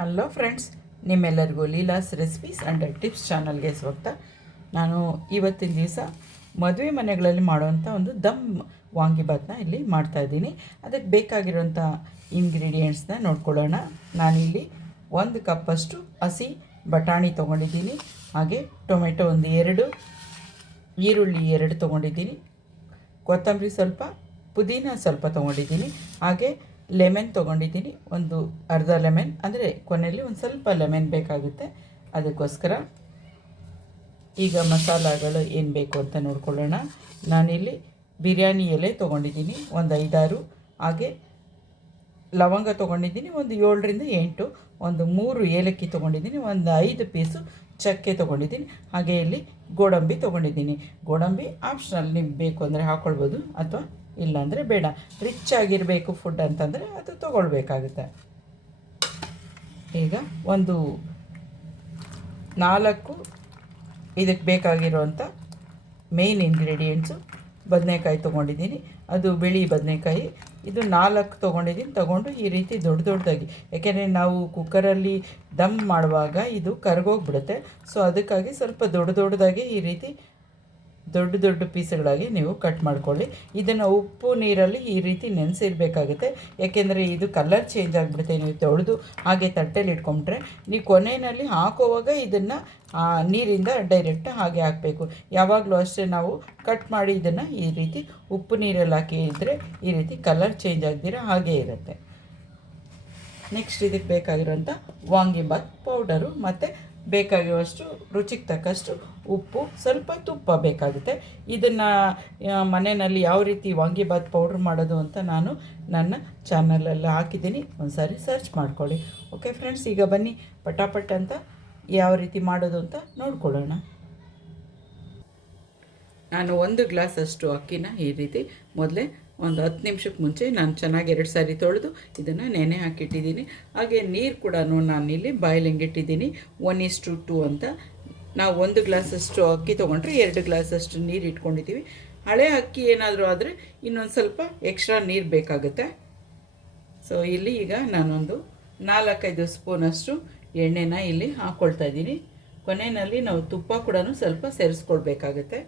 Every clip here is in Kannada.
ಹಲೋ ಫ್ರೆಂಡ್ಸ್ ನಿಮ್ಮೆಲ್ಲರಿಗೂ ಲೀಲಾಸ್ ರೆಸಿಪೀಸ್ ಆ್ಯಂಡ್ ಟಿಪ್ಸ್ ಚಾನಲ್ಗೆ ಸ್ವಾಗತ. ನಾನು ಇವತ್ತಿನ ದಿವಸ ಮದುವೆ ಮನೆಗಳಲ್ಲಿ ಮಾಡುವಂಥ ಒಂದು ದಮ್ ವಾಂಗಿಬಾತ್ನ ಇಲ್ಲಿ ಮಾಡ್ತಾಯಿದ್ದೀನಿ ಅದಕ್ಕೆ ಬೇಕಾಗಿರೋಂಥ ಇಂಗ್ರೀಡಿಯೆಂಟ್ಸ್ನ ನೋಡ್ಕೊಳ್ಳೋಣ. ನಾನಿಲ್ಲಿ ಒಂದು ಕಪ್ಪಷ್ಟು ಹಸಿ ಬಟಾಣಿ ತೊಗೊಂಡಿದ್ದೀನಿ. ಹಾಗೆ ಟೊಮೆಟೊ ಒಂದು ಎರಡು, ಈರುಳ್ಳಿ ಎರಡು ತೊಗೊಂಡಿದ್ದೀನಿ. ಕೊತ್ತಂಬರಿ ಸ್ವಲ್ಪ, ಪುದೀನ ಸ್ವಲ್ಪ ತೊಗೊಂಡಿದ್ದೀನಿ. ಹಾಗೆ ಲೆಮನ್ ತೊಗೊಂಡಿದ್ದೀನಿ. ಒಂದು ಅರ್ಧ ಲೆಮನ್ ಅಂದರೆ ಕೊನೆಯಲ್ಲಿ ಒಂದು ಸ್ವಲ್ಪ ಲೆಮನ್ ಬೇಕಾಗುತ್ತೆ. ಅದಕ್ಕೋಸ್ಕರ ಈಗ ಮಸಾಲಗಳು ಏನು ಬೇಕು ಅಂತ ನೋಡ್ಕೊಳ್ಳೋಣ. ನಾನಿಲ್ಲಿ ಬಿರಿಯಾನಿ ಎಲೆ ತೊಗೊಂಡಿದ್ದೀನಿ, ಒಂದು ಐದಾರು. ಹಾಗೆ ಲವಂಗ ತೊಗೊಂಡಿದ್ದೀನಿ, ಒಂದು ಏಳರಿಂದ ಎಂಟು. ಒಂದು ಮೂರು ಏಲಕ್ಕಿ ತೊಗೊಂಡಿದ್ದೀನಿ, ಒಂದು ಐದು ಪೀಸು ಚಕ್ಕೆ ತೊಗೊಂಡಿದ್ದೀನಿ. ಹಾಗೆ ಇಲ್ಲಿ ಗೋಡಂಬಿ ತೊಗೊಂಡಿದ್ದೀನಿ. ಗೋಡಂಬಿ ಆಪ್ಷನಲ್ ನಿಮ್ಗೆ ಬೇಕು ಅಂದರೆ ಹಾಕ್ಕೊಳ್ಬೋದು ಅಥವಾ ಇಲ್ಲಾಂದರೆ ಬೇಡ. ರಿಚ್ ಆಗಿರಬೇಕು ಫುಡ್ ಅಂತಂದರೆ ಅದು ತೊಗೊಳ್ಬೇಕಾಗುತ್ತೆ. ಈಗ ಒಂದು ನಾಲ್ಕು ಇದಕ್ಕೆ ಬೇಕಾಗಿರುವಂಥ ಮೇಯ್ನ್ ಇಂಗ್ರೀಡಿಯೆಂಟ್ಸು ಬದನೆಕಾಯಿ ತೊಗೊಂಡಿದ್ದೀನಿ. ಅದು ಬಿಳಿ ಬದನೆಕಾಯಿ ಇದು ನಾಲ್ಕು ತೊಗೊಂಡಿದ್ದೀನಿ. ತೊಗೊಂಡು ಈ ರೀತಿ ದೊಡ್ಡ ದೊಡ್ಡದಾಗಿ. ಯಾಕೆಂದರೆ ನಾವು ಕುಕ್ಕರಲ್ಲಿ ದಮ್ ಮಾಡುವಾಗ ಇದು ಕರಗೋಗ್ಬಿಡುತ್ತೆ. ಸೊ ಅದಕ್ಕಾಗಿ ಸ್ವಲ್ಪ ದೊಡ್ಡ ದೊಡ್ಡದಾಗಿ ಈ ರೀತಿ ದೊಡ್ಡ ದೊಡ್ಡ ಪೀಸ್ಗಳಾಗಿ ನೀವು ಕಟ್ ಮಾಡ್ಕೊಳ್ಳಿ. ಇದನ್ನು ಉಪ್ಪು, ನೀರಲ್ಲಿ ಈ ರೀತಿ ನೆನೆಸಿರ್ಬೇಕಾಗುತ್ತೆ. ಯಾಕೆಂದರೆ ಇದು ಕಲರ್ ಚೇಂಜ್ ಆಗಿಬಿಡುತ್ತೆ. ನೀವು ತೊಳೆದು ಹಾಗೆ ತಟ್ಟೆಲಿ ಇಟ್ಕೊಂಬಿಟ್ರೆ ನೀವು ಕೊನೆಯಲ್ಲಿ ಹಾಕೋವಾಗ ಇದನ್ನು ನೀರಿಂದ ಡೈರೆಕ್ಟ್ ಹಾಗೆ ಹಾಕಬೇಕು. ಯಾವಾಗಲೂ ಅಷ್ಟೇ ನಾವು ಕಟ್ ಮಾಡಿ ಇದನ್ನು ಈ ರೀತಿ ಉಪ್ಪು, ನೀರಲ್ಲಿ ಹಾಕಿ ಇದ್ದರೆ ಈ ರೀತಿ ಕಲರ್ ಚೇಂಜ್ ಆಗದಿರೋ ಹಾಗೆ ಇರುತ್ತೆ. ನೆಕ್ಸ್ಟ್ ಇದಕ್ಕೆ ಬೇಕಾಗಿರೋಂಥ ವಾಂಗಿಬಾತ್ ಪೌಡರು ಮತ್ತು ಬೇಕಾಗಿರುವಷ್ಟು, ರುಚಿಗೆ ತಕ್ಕಷ್ಟು ಉಪ್ಪು, ಸ್ವಲ್ಪ ತುಪ್ಪ ಬೇಕಾಗುತ್ತೆ. ಇದನ್ನು ಮನೆಯಲ್ಲಿ ಯಾವ ರೀತಿ ವಾಂಗಿಬಾತ್ ಪೌಡ್ರ್ ಮಾಡೋದು ಅಂತ ನಾನು ನನ್ನ ಚಾನಲಲ್ಲಿ ಹಾಕಿದ್ದೀನಿ. ಒಂದು ಸಾರಿ ಸರ್ಚ್ ಮಾಡ್ಕೊಳ್ಳಿ. ಓಕೆ ಫ್ರೆಂಡ್ಸ್ ಈಗ ಬನ್ನಿ. ಪಟಾಪಟ್ ಅಂತ ಯಾವ ರೀತಿ ಮಾಡೋದು ಅಂತ ನೋಡ್ಕೊಳ್ಳೋಣ. ನಾನು ಒಂದು ಗ್ಲಾಸಷ್ಟು ಅಕ್ಕಿನ ಈ ರೀತಿ ಮೊದಲೇ ಒಂದು ಹತ್ತು ನಿಮಿಷಕ್ಕೆ ಮುಂಚೆ ನಾನು ಚೆನ್ನಾಗಿ ಎರಡು ಸಾರಿ ತೊಳೆದು ಇದನ್ನು ನೆನೆ ಹಾಕಿಟ್ಟಿದ್ದೀನಿ. ಹಾಗೆ ನೀರು ಕೂಡ ನಾನಿಲ್ಲಿ ಬಾಯ್ಲಿಂಗ್ ಇಟ್ಟಿದ್ದೀನಿ. ಒನ್ ಇಸ್ ಟು ಟು ಅಂತ. ನಾವು ಒಂದು ಗ್ಲಾಸಷ್ಟು ಅಕ್ಕಿ ತೊಗೊಂಡ್ರೆ ಎರಡು ಗ್ಲಾಸಷ್ಟು ನೀರು ಇಟ್ಕೊಂಡಿದ್ದೀವಿ. ಹಳೆ ಅಕ್ಕಿ ಏನಾದರೂ ಆದರೆ ಇನ್ನೊಂದು ಸ್ವಲ್ಪ ಎಕ್ಸ್ಟ್ರಾ ನೀರು ಬೇಕಾಗುತ್ತೆ. ಸೊ ಇಲ್ಲಿ ಈಗ ನಾನೊಂದು ನಾಲ್ಕೈದು ಸ್ಪೂನಷ್ಟು ಎಣ್ಣೆನ ಇಲ್ಲಿ ಹಾಕ್ಕೊಳ್ತಾ ಇದ್ದೀನಿ. ಕೊನೆಯಲ್ಲಿ ನಾವು ತುಪ್ಪ ಕೂಡ ಸ್ವಲ್ಪ ಸೇರಿಸ್ಕೊಳ್ಬೇಕಾಗತ್ತೆ.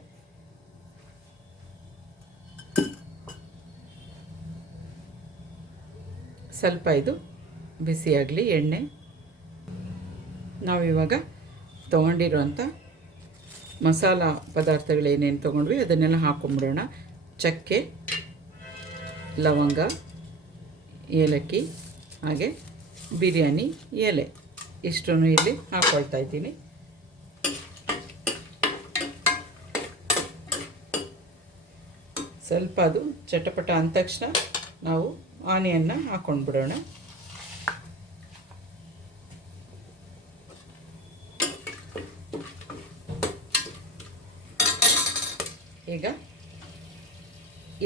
ಸ್ವಲ್ಪ ಇದು ಬಿಸಿಯಾಗಲಿ ಎಣ್ಣೆ. ನಾವಿವಾಗ ತೊಗೊಂಡಿರೋಂಥ ಮಸಾಲ ಪದಾರ್ಥಗಳೇನೇನು ತೊಗೊಂಡ್ವಿ, ಅದನ್ನೆಲ್ಲ ಹಾಕೊಂಬಿಡೋಣ. ಚಕ್ಕೆ, ಲವಂಗ, ಏಲಕ್ಕಿ, ಹಾಗೆ ಬಿರಿಯಾನಿ, ಎಲೆ. ಇಷ್ಟನ್ನು ಇಲ್ಲಿ ಹಾಕ್ಕೊಳ್ತಾ ಇದ್ದೀನಿ. ಸ್ವಲ್ಪ ಅದು ಚಟಪಟ ಅಂದ ತಕ್ಷಣ ನಾವು ಆನಿಯನ್ನ ಹಾಕ್ಕೊಂಡು ಬಿಡೋಣ ಈಗ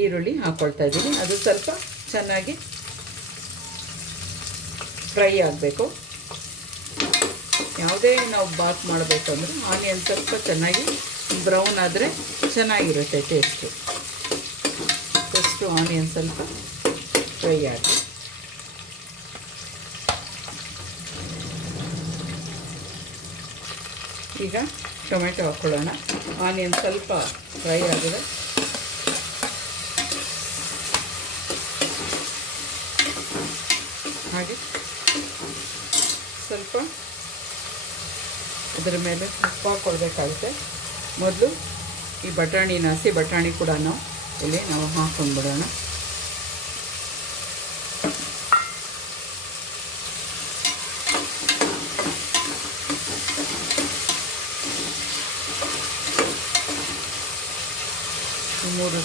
ಈರುಳ್ಳಿ ಹಾಕೊಳ್ತಾ ಇದ್ದೀನಿ. ಅದು ಸ್ವಲ್ಪ ಚೆನ್ನಾಗಿ ಫ್ರೈ ಆಗಬೇಕು. ಯಾವುದೇ ನಾವು ಬಾತ್ ಮಾಡಬೇಕು ಅಂದರೆ ಆನಿಯನ್ ಸ್ವಲ್ಪ ಚೆನ್ನಾಗಿ ಬ್ರೌನ್ ಆದರೆ ಚೆನ್ನಾಗಿರುತ್ತೆ ಟೇಸ್ಟು ಫಸ್ಟು ಆನಿಯನ್ ಸ್ವಲ್ಪ ಫ್ರೈ ಆಗಿ ಈಗ ಟೊಮೆಟೊ ಹಾಕ್ಕೊಳ್ಳೋಣ ಆನಿಯನ್ ಸ್ವಲ್ಪ ಫ್ರೈ ಆಗಿದೆ. ಹಾಗೆ ಸ್ವಲ್ಪ ಅದರ ಮೇಲೆ ಉಪ್ಪು ಹಾಕ್ಕೊಳ್ಬೇಕಾಗುತ್ತೆ ಮೊದಲು ಈ ಬಟಾಣಿನ ಹಸಿ ಬಟಾಣಿ ಕೂಡ ನಾವು ಇಲ್ಲಿ ನಾವು ಹಾಕ್ಕೊಂಡ್ಬಿಡೋಣ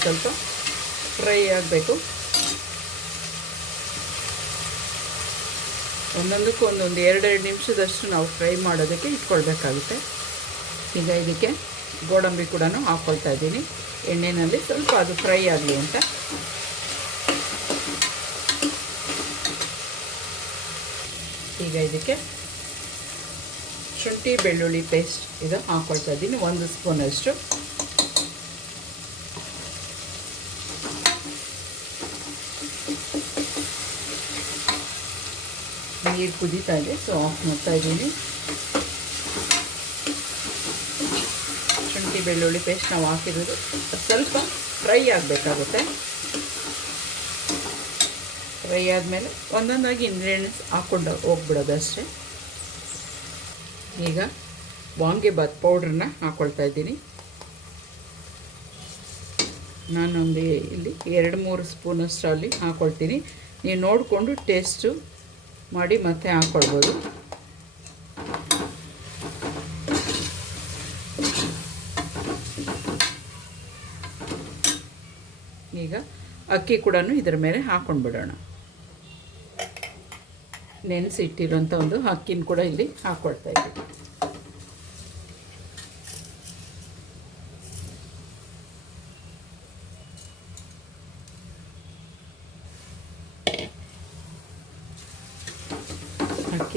ಸ್ವಲ್ಪ ಫ್ರೈ ಆಗಬೇಕು. ಒಂದೊಂದಕ್ಕೂ ಒಂದೊಂದು ಎರಡೆರಡು ನಿಮಿಷದಷ್ಟು ನಾವು ಫ್ರೈ ಮಾಡೋದಕ್ಕೆ ಇಟ್ಕೊಳ್ಬೇಕಾಗುತ್ತೆ. ಈಗ ಇದಕ್ಕೆ ಗೋಡಂಬಿ ಕೂಡ ಹಾಕ್ಕೊಳ್ತಾ ಇದ್ದೀನಿ. ಎಣ್ಣೆಯಲ್ಲಿ ಸ್ವಲ್ಪ ಅದು ಫ್ರೈ ಆಗಲಿ ಅಂತ. ಈಗ ಇದಕ್ಕೆ ಶುಂಠಿ ಬೆಳ್ಳುಳ್ಳಿ ಪೇಸ್ಟ್ ಇದು ಹಾಕ್ಕೊಳ್ತಾ ಇದ್ದೀನಿ. ಒಂದು ಸ್ಪೂನಷ್ಟು ನೀರು ಕುದೀತಾ ಇದೆ ಸೊ ಆಫ್ ಮಾಡ್ತಾ ಇದ್ದೀನಿ. ಶುಂಠಿ, ಬೆಳ್ಳುಳ್ಳಿ ಪೇಸ್ಟ್ ನಾವು ಹಾಕಿರೋದು. ಸ್ವಲ್ಪ ಫ್ರೈ ಆಗಬೇಕಾಗುತ್ತೆ. ಫ್ರೈ ಆದಮೇಲೆ ಒಂದೊಂದಾಗಿ ಇಂಗ್ರೀಡಿಯೆಂಟ್ಸ್ ಹಾಕ್ಕೊಂಡು ಹೋಗ್ಬಿಡೋದು ಅಷ್ಟೇ. ಈಗ ವಾಂಗಿಬಾತ್ ಪೌಡ್ರನ್ನ ಹಾಕ್ಕೊಳ್ತಾ ಇದ್ದೀನಿ. ನಾನೊಂದು ಇಲ್ಲಿ ಎರಡು ಮೂರು ಸ್ಪೂನಷ್ಟು ಅಲ್ಲಿ ಹಾಕ್ಕೊಳ್ತೀನಿ ನೀವು ನೋಡಿಕೊಂಡು ಟೇಸ್ಟು ಮಾಡಿ ಮತ್ತೆ ಹಾಕ್ಕೊಳ್ಬೋದು ಈಗ ಅಕ್ಕಿ ಕೂಡ ಇದರ ಮೇಲೆ ಹಾಕ್ಕೊಂಡು ಬಿಡೋಣ ನೆನೆಸಿಟ್ಟಿರೋಂಥ ಒಂದು ಅಕ್ಕಿನ ಕೂಡ ಇಲ್ಲಿ ಹಾಕ್ಕೊಳ್ತಾ ಇದ್ದೀವಿ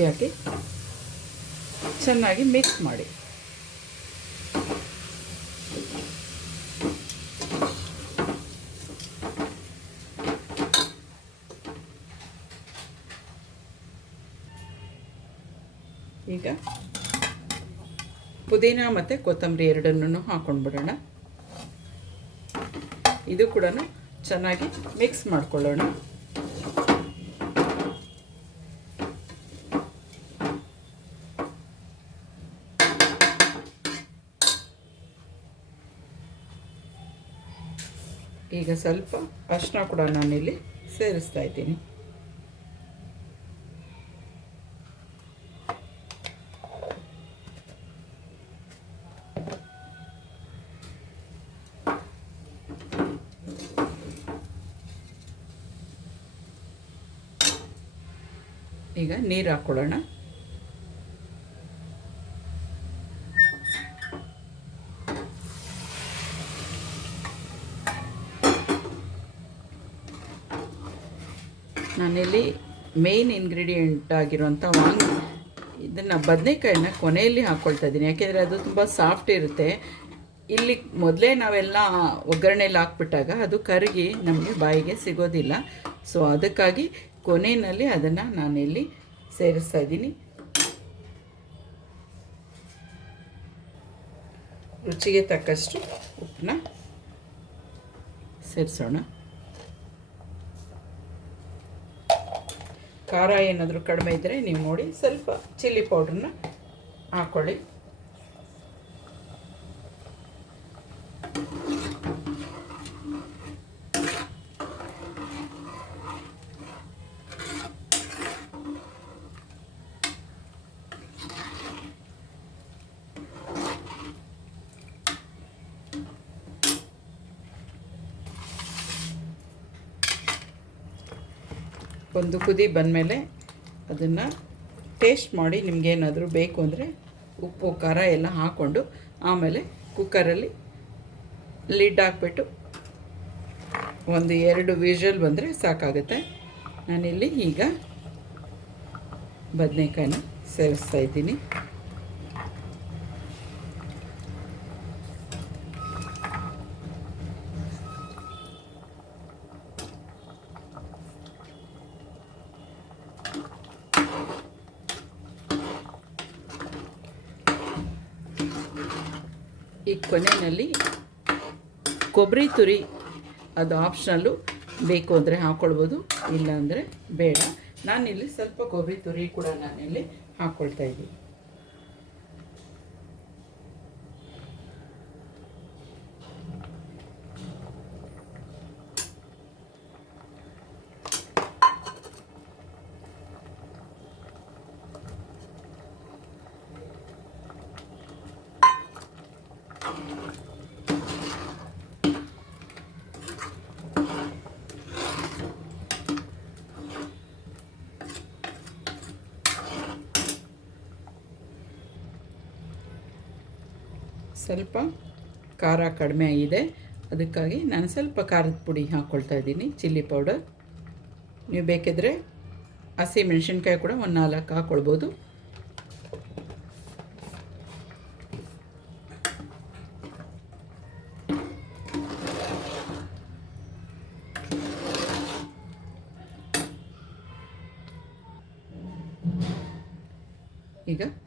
ಹಾಕಿ ಚೆನ್ನಾಗಿ ಮಿಕ್ಸ್ ಮಾಡಿ. ಈಗ ಪುದೀನ ಮತ್ತು ಕೊತ್ತಂಬರಿ ಎರಡನ್ನೂ ಹಾಕ್ಕೊಂಡ್ಬಿಡೋಣ ಇದು ಕೂಡ ಚೆನ್ನಾಗಿ ಮಿಕ್ಸ್ ಮಾಡ್ಕೊಳ್ಳೋಣ. ಈಗ ಸ್ವಲ್ಪ ಅರಿಶಿನ ಕೂಡ ನಾನಿಲ್ಲಿ ಸೇರಿಸ್ತಾ ಇದ್ದೀನಿ. ಈಗ ನೀರು ಹಾಕ್ಕೊಳ್ಳೋಣ ನಾನಿಲ್ಲಿ ಮೇನ್ ಇಂಗ್ರೀಡಿಯೆಂಟ್ ಆಗಿರುವಂಥ ವಾಂಗ್ ಇದನ್ನು ಬದನೆಕಾಯಿನ ಕೊನೆಯಲ್ಲಿ ಹಾಕ್ಕೊಳ್ತಾ ಇದ್ದೀನಿ. ಯಾಕೆಂದರೆ ಅದು ತುಂಬ ಸಾಫ್ಟ್ ಇರುತ್ತೆ. ಇಲ್ಲಿ ಮೊದಲೇ ನಾವೆಲ್ಲ ಒಗ್ಗರಣೆಯಲ್ಲಿ ಹಾಕ್ಬಿಟ್ಟಾಗ ಅದು ಕರಗಿ ನಮಗೆ ಬಾಯಿಗೆ ಸಿಗೋದಿಲ್ಲ. ಸೊ ಅದಕ್ಕಾಗಿ ಕೊನೆಯಲ್ಲಿ ಅದನ್ನು ನಾನಿಲ್ಲಿ ಸೇರಿಸ್ತಾ ಇದ್ದೀನಿ. ರುಚಿಗೆ ತಕ್ಕಷ್ಟು ಉಪ್ಪನ್ನ ಸೇರಿಸೋಣ. ಖಾರ ಏನಾದರೂ ಕಡಿಮೆ ಇದ್ದರೆ ನೀವು ನೋಡಿ ಸ್ವಲ್ಪ ಚಿಲ್ಲಿ ಪೌಡ್ರನ್ನ ಹಾಕ್ಕೊಳ್ಳಿ ಒಂದು ಕುದಿ ಬಂದಮೇಲೆ ಅದನ್ನು ಟೇಸ್ಟ್ ಮಾಡಿ ನಿಮಗೇನಾದರೂ ಬೇಕು ಅಂದರೆ ಉಪ್ಪು, ಖಾರ ಎಲ್ಲ ಹಾಕ್ಕೊಂಡು ಆಮೇಲೆ ಕುಕ್ಕರಲ್ಲಿ ಲಿಡ್ ಹಾಕ್ಬಿಟ್ಟು ಒಂದು ಎರಡು ವಿಷಲ್ ಬಂದರೆ ಸಾಕಾಗುತ್ತೆ. ನಾನಿಲ್ಲಿ ಈಗ ಬದನೆಕಾಯಿನ ಸೇವಿಸ್ತಾ ಇದ್ದೀನಿ ಈ ಕೊನೆಯಲ್ಲಿ ಕೊಬ್ಬರಿ ತುರಿ, ಅದು ಆಪ್ಷನಲ್ಲು ಬೇಕು ಅಂದರೆ ಹಾಕ್ಕೊಳ್ಬೋದು ಇಲ್ಲ ಅಂದರೆ ಬೇಡ. ನಾನಿಲ್ಲಿ ಸ್ವಲ್ಪ ಕೊಬ್ಬರಿ ತುರಿ ಕೂಡ ನಾನಿಲ್ಲಿ ಹಾಕ್ಕೊಳ್ತಾ ಇದ್ದೀನಿ. ಸ್ವಲ್ಪ ಖಾರ ಕಡಿಮೆ ಆಗಿದೆ. ಅದಕ್ಕಾಗಿ ನಾನು ಸ್ವಲ್ಪ ಖಾರದ ಪುಡಿ ಹಾಕ್ಕೊಳ್ತಾ ಇದ್ದೀನಿ, ಚಿಲ್ಲಿ ಪೌಡರ್. ನೀವು ಬೇಕಿದ್ರೆ ಹಸಿ ಮೆಣಸಿನ್ಕಾಯಿ ಕೂಡ ಒಂದು ನಾಲ್ಕು ಹಾಕ್ಕೊಳ್ಬೋದು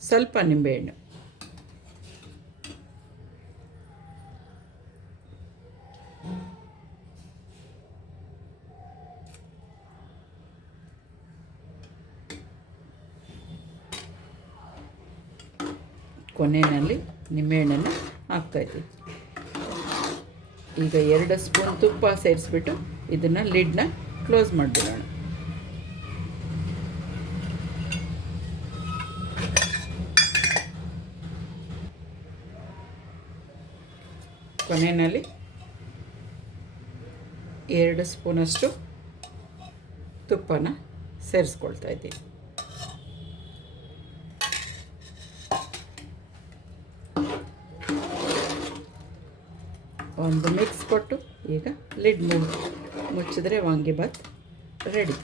ಸ್ವಲ್ಪ ನಿಂಬೆಹಣ್ಣು ಕೊನೆಯಲ್ಲಿ ನಿಂಬೆಹಣ್ಣನ್ನು ಹಾಕ್ತಾಯಿದ್ದೀವಿ ಈಗ ಎರಡು ಸ್ಪೂನ್ ತುಪ್ಪ ಸೇರಿಸ್ಬಿಟ್ಟು ಇದನ್ನು ಲಿಡ್ನ ಕ್ಲೋಸ್ ಮಾಡಿಬಿಡೋಣ. ಕೊನೆಯಲ್ಲಿ ಎರಡು ಸ್ಪೂನಷ್ಟು ತುಪ್ಪನ ಸೇರಿಸ್ಕೊಳ್ತಾ ಇದ್ದೀನಿ. ಒಂದು ಮಿಕ್ಸ್ ಕೊಟ್ಟು ಈಗ ಲಿಡ್ ಮುಚ್ಚಿದ್ರೆ ವಾಂಗಿಭಾತ್ ರೆಡಿ.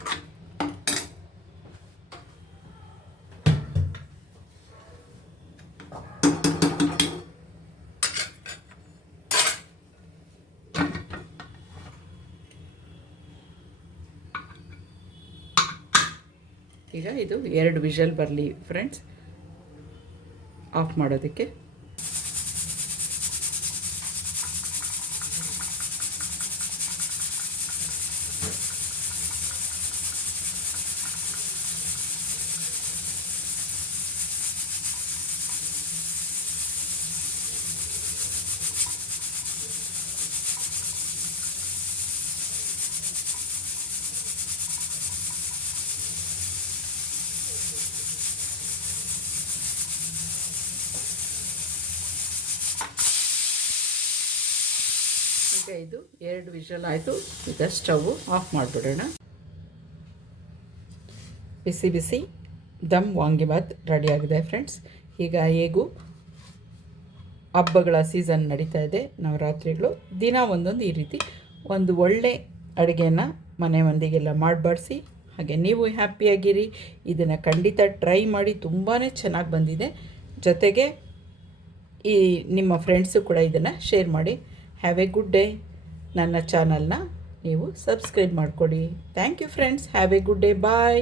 ಇದು ಎರಡು ವಿಷಲ್ ಬರಲಿ ಫ್ರೆಂಡ್ಸ್ ಆಫ್ ಮಾಡೋದಕ್ಕೆ. ಇದು ಎರಡು ವಿಷಲ್ ಆಯಿತು. ಈಗ ಸ್ಟವ್ ಆಫ್ ಮಾಡಿಬಿಡೋಣ. ಬಿಸಿ ಬಿಸಿ, ದಮ್ ವಾಂಗಿಬಾತ್ ರೆಡಿಯಾಗಿದೆ ಫ್ರೆಂಡ್ಸ್ ಈಗ ಹೇಗೂ ಹಬ್ಬಗಳ ಸೀಸನ್ ನಡೀತಾ ಇದೆ, ನವರಾತ್ರಿಗಳು. ದಿನ ಒಂದೊಂದು ಈ ರೀತಿ ಒಂದು ಒಳ್ಳೆ ಅಡುಗೆನ ಮನೆ ಮಂದಿಗೆಲ್ಲ ಮಾಡಿಬಡಿಸಿ ಹಾಗೆ ನೀವು ಹ್ಯಾಪಿಯಾಗಿರಿ ಇದನ್ನು ಖಂಡಿತ ಟ್ರೈ ಮಾಡಿ ತುಂಬಾ ಚೆನ್ನಾಗಿ ಬಂದಿದೆ. ಜೊತೆಗೆ ಈ ನಿಮ್ಮ ಫ್ರೆಂಡ್ಸು ಕೂಡ ಇದನ್ನು ಶೇರ್ ಮಾಡಿ. ಹ್ಯಾವ್ ಎ ಗುಡ್ ಡೇ ನನ್ನ ಚಾನಲ್ನ ನೀವು ಸಬ್ಸ್ಕ್ರೈಬ್ ಮಾಡಿಕೊಡಿ. Thank you friends have a good day bye